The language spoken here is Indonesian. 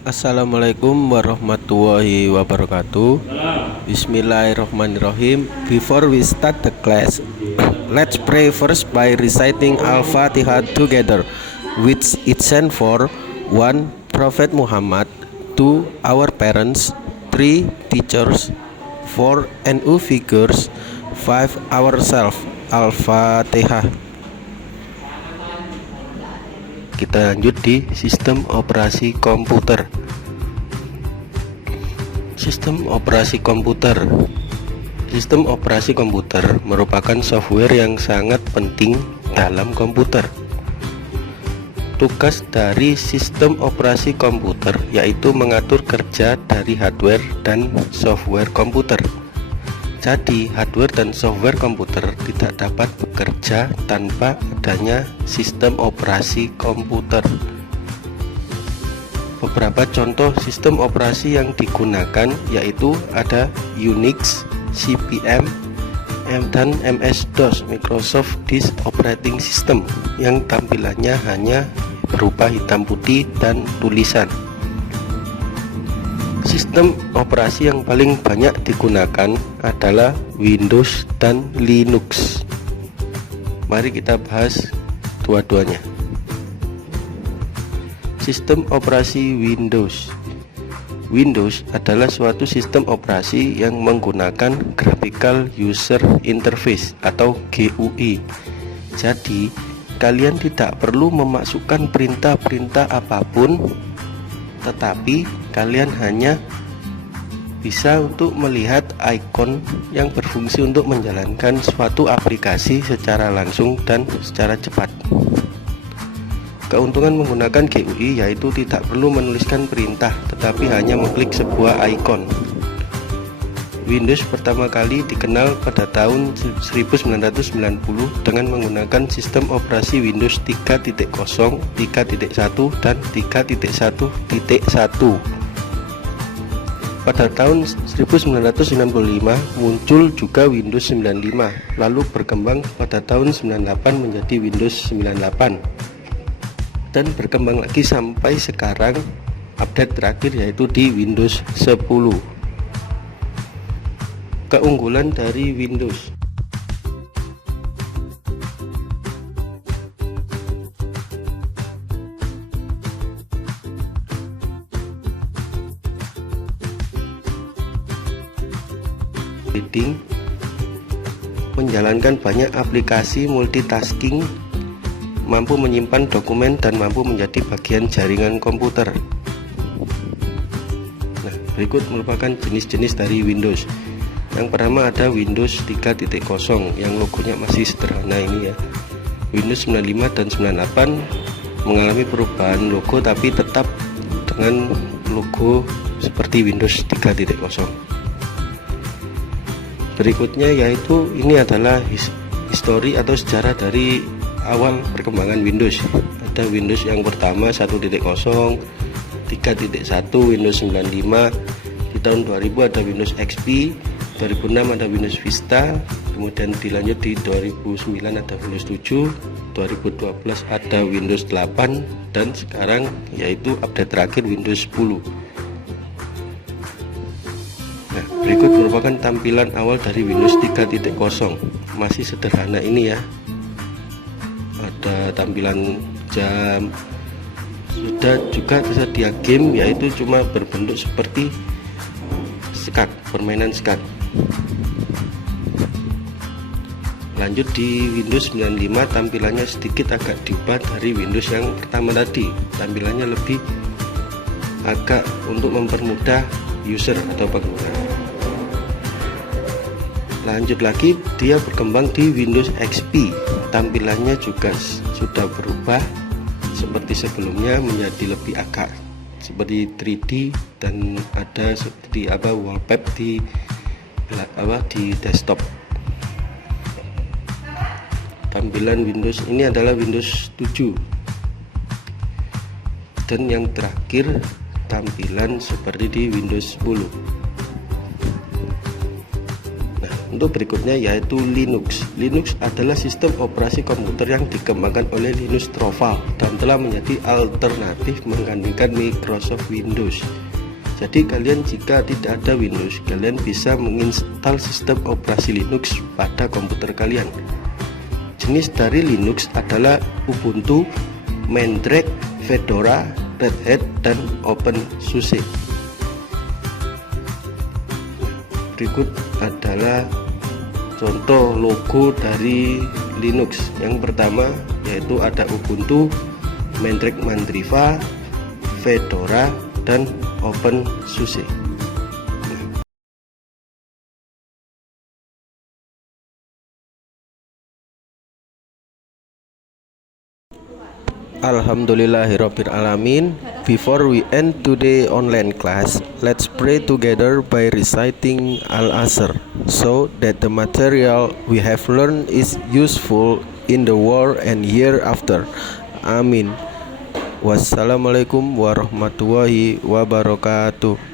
Assalamualaikum warahmatullahi wabarakatuh. Bismillahirrahmanirrahim. Before we start the class, let's pray first by reciting Al-Fatihah together, which it stands for 1. Prophet Muhammad, 2. Our parents, 3. Teachers, 4. NU figures, 5. Ourselves. Al-Fatihah. Kita lanjut di sistem operasi komputer. Sistem operasi komputer. Sistem operasi komputer merupakan software yang sangat penting dalam komputer. Tugas dari sistem operasi komputer yaitu mengatur kerja dari hardware dan software komputer. Jadi, hardware dan software komputer tidak dapat bekerja tanpa adanya sistem operasi komputer. Beberapa contoh sistem operasi yang digunakan yaitu ada Unix, CP/M, dan MS-DOS, Microsoft Disk Operating System, yang tampilannya hanya berupa hitam putih dan tulisan. Sistem operasi yang paling banyak digunakan adalah Windows dan Linux. Mari kita bahas dua-duanya. Sistem operasi Windows. Windows adalah suatu sistem operasi yang menggunakan Graphical User Interface atau GUI. Jadi, kalian tidak perlu memasukkan perintah-perintah apapun, tetapi kalian hanya bisa untuk melihat ikon yang berfungsi untuk menjalankan suatu aplikasi secara langsung dan secara cepat. Keuntungan menggunakan GUI yaitu tidak perlu menuliskan perintah, tetapi hanya mengklik sebuah ikon. Windows pertama kali dikenal pada tahun 1990 dengan menggunakan sistem operasi Windows 3.0, 3.1, dan 3.1.1. Pada tahun 1995 muncul juga Windows 95, lalu berkembang pada tahun 98 menjadi Windows 98, dan berkembang lagi sampai sekarang update terakhir yaitu di Windows 10. Keunggulan dari Windows. Menjalankan banyak aplikasi multitasking, mampu menyimpan dokumen, dan mampu menjadi bagian jaringan komputer. Nah, berikut merupakan jenis-jenis dari Windows. Yang pertama ada Windows 3.0 yang logonya masih sederhana ini ya. Windows 95 dan 98 mengalami perubahan logo tapi tetap dengan logo seperti Windows 3.0. Berikutnya yaitu ini adalah histori atau sejarah dari awal perkembangan Windows. Ada Windows yang pertama 1.0, 3.1, Windows 95, di tahun 2000 ada Windows XP, 2006 ada Windows Vista, kemudian dilanjut di 2009 ada Windows 7, 2012 ada Windows 8, dan sekarang yaitu update terakhir Windows 10. Nah, berikut merupakan tampilan awal dari Windows 3.0. Masih sederhana ini ya. Ada tampilan jam, sudah juga tersedia game yaitu cuma berbentuk seperti skak, permainan skak. Lanjut di Windows 95, tampilannya sedikit agak diubah dari Windows yang pertama tadi. Tampilannya lebih agak untuk mempermudah user atau pengguna. Lanjut lagi, dia berkembang di Windows XP. Tampilannya juga sudah berubah seperti sebelumnya menjadi lebih agak seperti 3D, dan ada seperti wallpaper di desktop. Tampilan Windows ini adalah Windows 7, dan yang terakhir tampilan seperti di Windows 10. Nah, Untuk berikutnya yaitu Linux. Linux adalah sistem operasi komputer yang dikembangkan oleh Linus Torvalds dan telah menjadi alternatif menggantikan Microsoft Windows. Jadi kalian jika tidak ada Windows, kalian bisa menginstal sistem operasi Linux pada komputer kalian. Jenis dari Linux adalah Ubuntu, Mandrake, Fedora, Red Hat, dan OpenSUSE. Berikut adalah contoh logo dari Linux. Yang pertama yaitu ada Ubuntu, Mandrake Mandriva, Fedora, dan OpenSUSE. Alhamdulillahirabbil alamin. Before we end today online class, let's pray together by reciting Al-Asr, so that the material we have learned is useful in the world and hereafter. Amin. Wassalamualaikum warahmatullahi wabarakatuh.